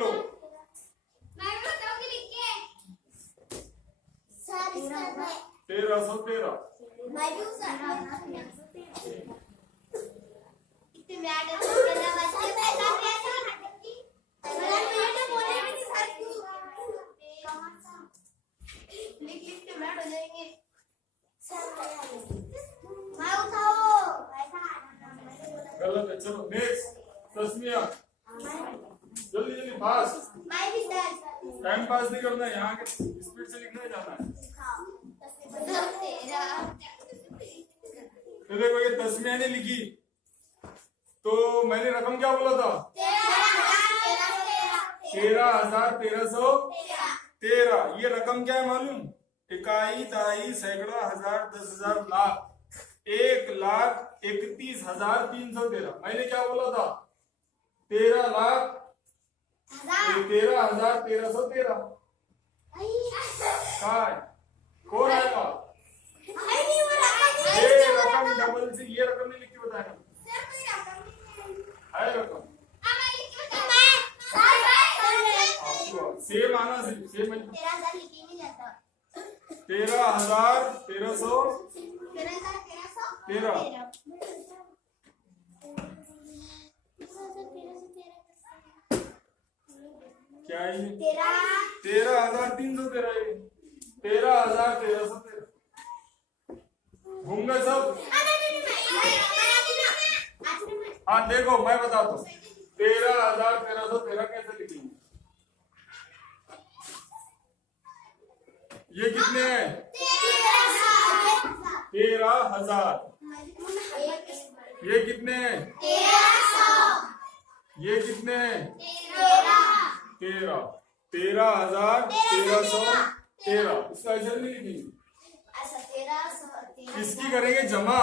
लो। मैं बताऊंगी लिख के। सर इसका 1313। मैं भी सर इतने मैड है तो कहना बच्चे पहला पैसा हटकी सर मैड बोले भी नहीं सर लिख लिख के मैड हो जाएंगे। मैं उठाओ पैसा गलत है, चलो नेक्स्ट। तस्मिया जल्दी जल्दी फास्ट। मैं भी सर टाइम पास नहीं करना है, यहाँ के स्पीड से लिखने जाना है। तो देखो ये तस्मिया ने लिखी तो मैंने रकम क्या बोला था? 13,1313। ये रकम क्या है मालूम? इकाई, दहाई, सैकड़ा, हजार, 10,000, लाख। 1,31,313। मैंने क्या बोला था? 13,13,1313। कहाँ है? कौन आएगा? ये रकम डबल से, ये रकम नहीं लिख के बताना है रकम। सेम आना, सेम 13,1313। क्या है ये? 13,313। 13,1313। घूम गए सब? हाँ देखो मैं बताता हूँ 13,1313 कैसे लिखेंगे। ये कितने हैं? 13,000। ये कितने हैं? 1300। ये कितने हैं? 13। 13,1313। इसका आंसर नहीं लिखेंगे, इसकी करेंगे जमा।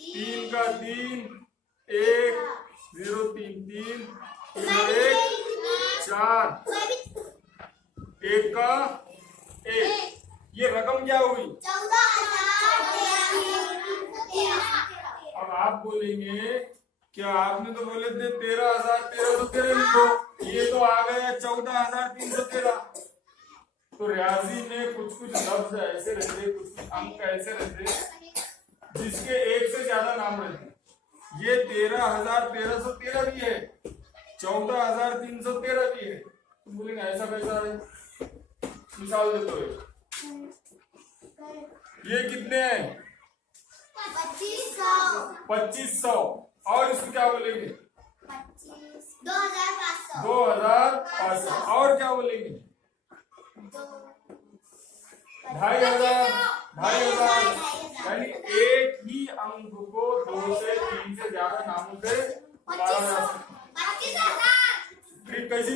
3 का 3, 1 0 3 3 1 4, 1 का 1। ये रकम क्या हुई? 14,013। अब आप बोलेंगे क्या आपने तो बोले थे 13,1313 लिखो, ये तो आ गया 14,313। तो रियाजी में कुछ कुछ लफ्ज ऐसे रहते, कुछ कुछ अंक ऐसे रहते जिसके एक से ज्यादा नाम रहते। ये 13,1313 भी है, 14,313 भी है। तुम बोलेंगे ऐसा कैसा है? मिसाल देते हो, ये कितने हैं? 2500। और इसको क्या बोलेंगे? 2,500। 2,500। और क्या बोलेंगे? 2,500। 2,500। यानी एक ही अंक को 2 से 3 से ज्यादा नामों से 25,000। फिर कैसी